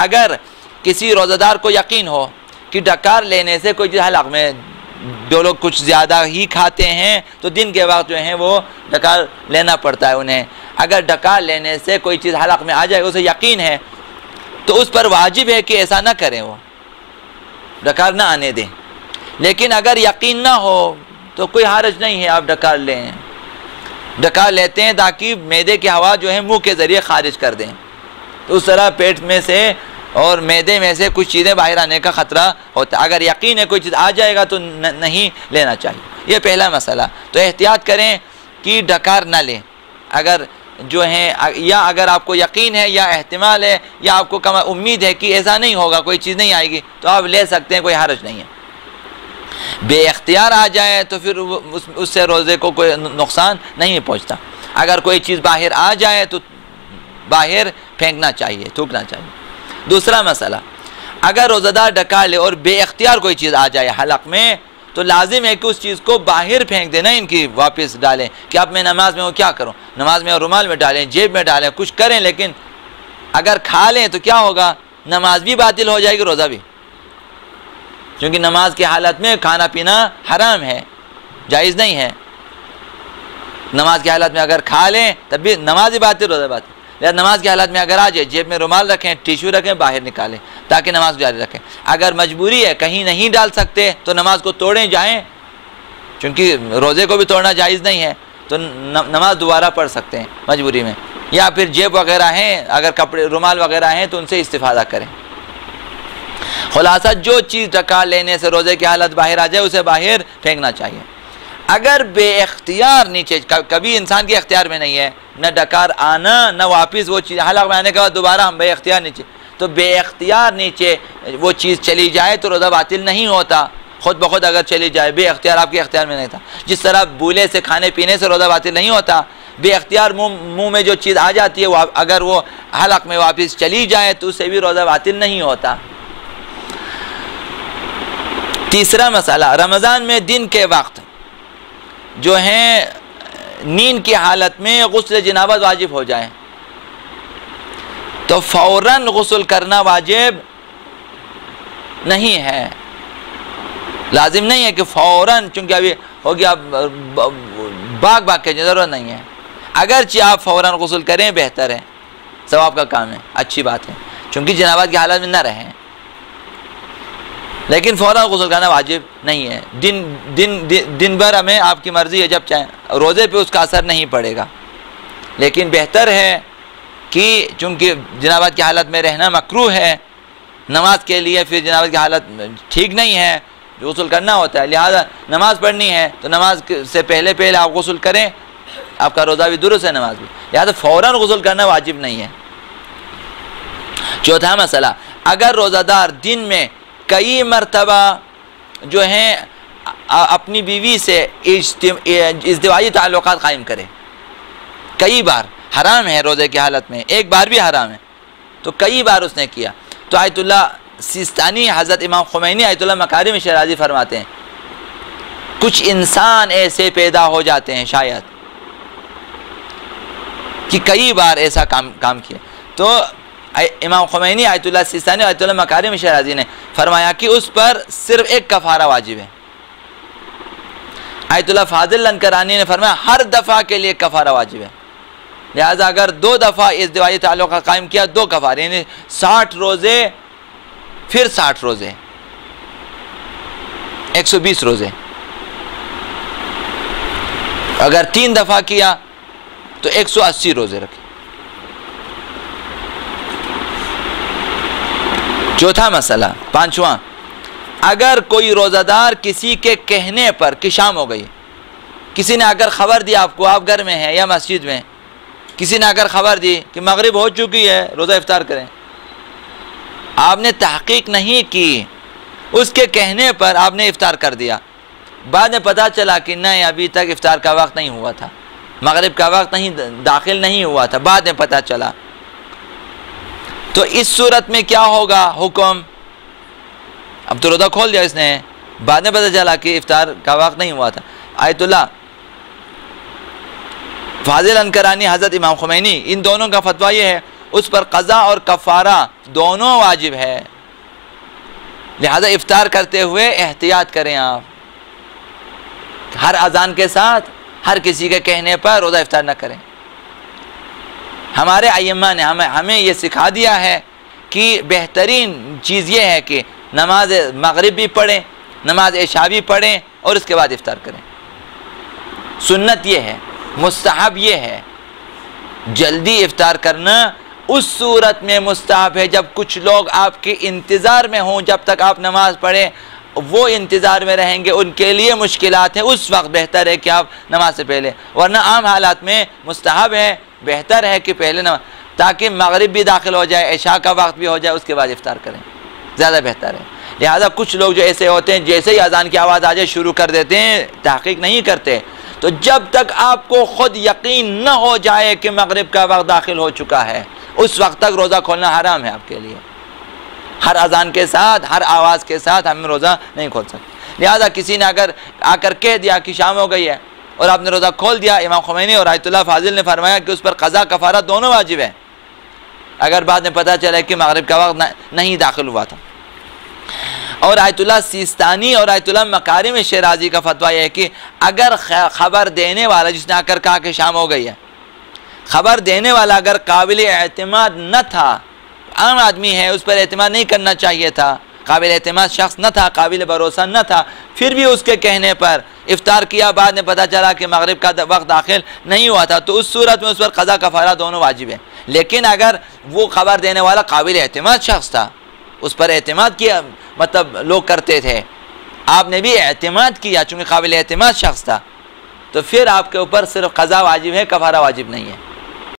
अगर किसी रोज़ादार को यकीन हो कि डकार लेने से कोई चीज़ हलक में, जो लोग कुछ ज़्यादा ही खाते हैं तो दिन के वक्त जो है वो डकार लेना पड़ता है उन्हें, अगर डकार लेने से कोई चीज़ हलक में आ जाए, उसे यकीन है, तो उस पर वाजिब है कि ऐसा ना करें, वो डकार ना आने दें। लेकिन अगर यकीन ना हो तो कोई हर्ज नहीं है, आप डकार लें। डकार लेते हैं ताकि मैदे की हवा जो है मुंह के ज़रिए खारिज कर दें, तो उस तरह पेट में से और मैदे में से कुछ चीज़ें बाहर आने का ख़तरा होता है। अगर यकीन है कोई चीज़ आ जाएगा तो नहीं लेना चाहिए। ये पहला मसला। तो एहतियात करें कि डकार ना लें अगर जो है, या अगर आपको यकीन है या एहतिमाल है या आपको कम उम्मीद है कि ऐसा नहीं होगा, कोई चीज़ नहीं आएगी, तो आप ले सकते हैं, कोई हर्ज नहीं है। बेइख्तियार आ जाए तो फिर उससे रोज़े को कोई नुकसान नहीं पहुंचता। अगर कोई चीज़ बाहर आ जाए तो बाहर फेंकना चाहिए, थूकना चाहिए। दूसरा मसला, अगर रोज़ादार डकार ले और बेइख्तियार कोई चीज़ आ जाए हलक में, तो लाजिम है कि उस चीज़ को बाहर फेंक देना, इनकी वापस डालें कि अब मैं नमाज में हूँ, क्या करूँ, नमाज में और रुमाल में डालें, जेब में डालें, कुछ करें, लेकिन अगर खा लें तो क्या होगा, नमाज भी बातिल हो जाएगी, रोज़ा भी, क्योंकि नमाज की हालत में खाना पीना हराम है, जायज़ नहीं है। नमाज की हालत में अगर खा लें तब भी नमाज ही बातिल, रोज़ा बातिल। या नमाज की हालत में अगर आ जाए, जेब में रुमाल रखें, टिश्यू रखें, बाहर निकालें ताकि नमाज जारी रखें। अगर मजबूरी है, कहीं नहीं डाल सकते, तो नमाज को तोड़ें जाएं, क्योंकि रोज़े को भी तोड़ना जायज़ नहीं है, तो नमाज दोबारा पढ़ सकते हैं मजबूरी में। या फिर जेब वगैरह हैं, अगर कपड़े रुमाल वगैरह हैं तो उनसे इस्तिफ़ादा करें। खुलासा, जो चीज़ डकार लेने से रोज़े की हालत बाहर आ जाए उसे बाहर फेंकना चाहिए। अगर बेइख्तियार नीचे, कभी इंसान के इख्तियार में नहीं है, न डकार आना न वापस वो चीज़ हलक में आने के बाद दोबारा हम बेइख्तियार नीचे, तो बेइख्तियार नीचे वो चीज़ चली जाए तो रोज़ा बातिल नहीं होता। खुद ब खुद अगर चली जाए, बेइख्तियार, आपके इख्तियार में नहीं था, जिस तरह बूले से खाने पीने से रोज़ा बातिल नहीं होता, बेइख्तियार मुँह में जो चीज़ आ जाती है वो अगर वो हलक में वापस चली जाए तो उससे भी रोज़ा बातिल नहीं होता। तीसरा मसला, रमज़ान में दिन के वक्त जो है नींद की हालत में गुस्ल जनाबत वाजिब हो जाए तो फ़ौरन गुस्ल करना वाजिब नहीं है, लाजिम नहीं है कि फ़ौरन, चूँकि अभी हो गया, भाग भाग के ज़रूरत नहीं है। अगरचे आप फ़ौरन गुस्ल करें बेहतर है, सवाब का काम है, अच्छी बात है, चूँकि जनाबत की हालत में न रहें, लेकिन फ़ौरन गुस्ल करना वाजिब नहीं है। दिन भर हमें आपकी मर्ज़ी है, जब चाहें, रोज़े पे उसका असर नहीं पड़ेगा, लेकिन बेहतर है कि चूँकि जनाबत की हालत में रहना मकरूह है नमाज के लिए, फिर जनाबत की हालत ठीक नहीं है, गुस्ल करना होता है, लिहाजा नमाज पढ़नी है तो नमाज से पहले आप गुस्ल करें, आपका रोज़ा भी दुरुस्त है, नमाज भी, लिहाजा फ़ौरन गुस्ल करना वाजिब नहीं है। चौथा मसला, अगर रोज़ादार दिन में कई मरतबा जो हैं अपनी बीवी से इज़्दिवाजी ताल्लुक़ात कायम करे, कई बार, हराम है रोज़े की हालत में, एक बार भी हराम है, तो कई बार उसने किया, तो आयतुल्लाह सिस्तानी हज़रत इमाम खुमैनी आयतुल्लाह मकारिम शराज़ी फरमाते हैं, कुछ इंसान ऐसे पैदा हो जाते हैं शायद कि कई बार ऐसा काम किया, तो इमाम Khomeini Ayatollah Sistani Ayatollah मकारिम Sharazi ने फरमाया कि उस पर सिर्फ एक कफ़ारा वाजिब है। आयतुल्लाह फाजिल लनकरानी ने फरमाया हर दफ़ा के लिए कफ़ारा वाजिब है, लिहाजा अगर 2 दफ़ा इस दिवाई ताल्लुक़ कायम किया, 2 कफ़ारे, यानी 60 रोज़े, फिर 60 रोज़े, 120 रोज़े। अगर 3 दफ़ा किया तो 180 रोज़े रखे। चौथा मसला, पांचवा, अगर कोई रोज़ादार किसी के कहने पर कि शाम हो गई, किसी ने अगर ख़बर दी आपको, आप घर में हैं या मस्जिद में, किसी ने अगर ख़बर दी कि मगरिब हो चुकी है, रोज़ा इफ्तार करें, आपने तहक़ीक़ नहीं की, उसके कहने पर आपने इफ्तार कर दिया, बाद में पता चला कि नहीं अभी तक इफ्तार का वक्त नहीं हुआ था, मगरिब का वक्त नहीं दाखिल नहीं हुआ था, बाद में पता चला, तो इस सूरत में क्या होगा हुक्म? अब तो रोज़ा खोल दिया इसने, बाद में पता चला कि इफ्तार का वक्त नहीं हुआ था। आयतुल्लाह फाजिल अनकरानी, हज़रत इमाम खुमैनी, इन दोनों का फतवा ये है, उस पर क़ज़ा और कफ़ारा दोनों वाजिब है। लिहाजा इफ्तार करते हुए एहतियात करें। आप हर अजान के साथ हर किसी के कहने पर रोज़ा इफ्तार न करें। हमारे अइम्मा ने हमें ये सिखा दिया है कि बेहतरीन चीज़ ये है कि नमाज मगरिब भी पढ़ें, नमाज इशा भी पढ़ें और उसके बाद इफ्तार करें। सुन्नत ये है, मुस्तहब ये है। जल्दी इफ्तार करना उस सूरत में मुस्तहब है जब कुछ लोग आपके इंतज़ार में हों, जब तक आप नमाज पढ़ें वो इंतज़ार में रहेंगे, उनके लिए मुश्किलात हैं, उस वक्त बेहतर है कि आप नमाज से पहले, वरना आम हालात में मुस्तहब है, बेहतर है कि पहले नमाज, ताकि मगरिब भी दाखिल हो जाए, इशा का वक्त भी हो जाए, उसके बाद इफ्तार करें, ज़्यादा बेहतर है। लिहाजा कुछ लोग जो ऐसे होते हैं जैसे ही अजान की आवाज़ आ जाए शुरू कर देते हैं, तहक़ीक़ नहीं करते। तो जब तक आपको ख़ुद यकीन न हो जाए कि मगरिब का वक्त दाखिल हो चुका है, उस वक्त तक रोज़ा खोलना हराम है आपके लिए। हर अजान के साथ, हर आवाज़ के साथ हम रोज़ा नहीं खोल सकते। लिहाजा किसी ने अगर आकर कह दिया कि शाम हो गई है और आपने रोज़ा खोल दिया, इमाम खुमैनी और आयतुल्लाह फाजिल ने फरमाया कि उस पर क़ज़ा कफ़ारा दोनों वाजिब है, अगर बाद में पता चला कि मगरिब का वक्त नहीं दाखिल हुआ था। और आयतुल्लाह सिस्तानी और आयतुल्लाह मकारिम शिराजी का फतवा यह है कि अगर ख़बर देने वाला, जिसने आकर कहा कि शाम हो गई है, ख़बर देने वाला अगर काबिल एतमाद न था, आम आदमी है, उस पर एतमाद नहीं करना चाहिए था, काबिल एतमाद शख्स न था, काबिल भरोसा न था, फिर भी उसके कहने पर इफ्तार किया, बाद में पता चला कि मगरिब का वक्त दाखिल नहीं हुआ था, तो उस सूरत में उस पर क़ज़ा कफ़ारा दोनों वाजिब है। लेकिन अगर वो ख़बर देने वाला काबिल एतमाद शख्स था, उस पर एतमाद किया, मतलब लोग करते थे, आपने भी एतमाद किया चूँकि काबिल एतमाद शख्स था, तो फिर आपके ऊपर सिर्फ क़ज़ा वाजिब है, कफ़ारा वाजिब नहीं है।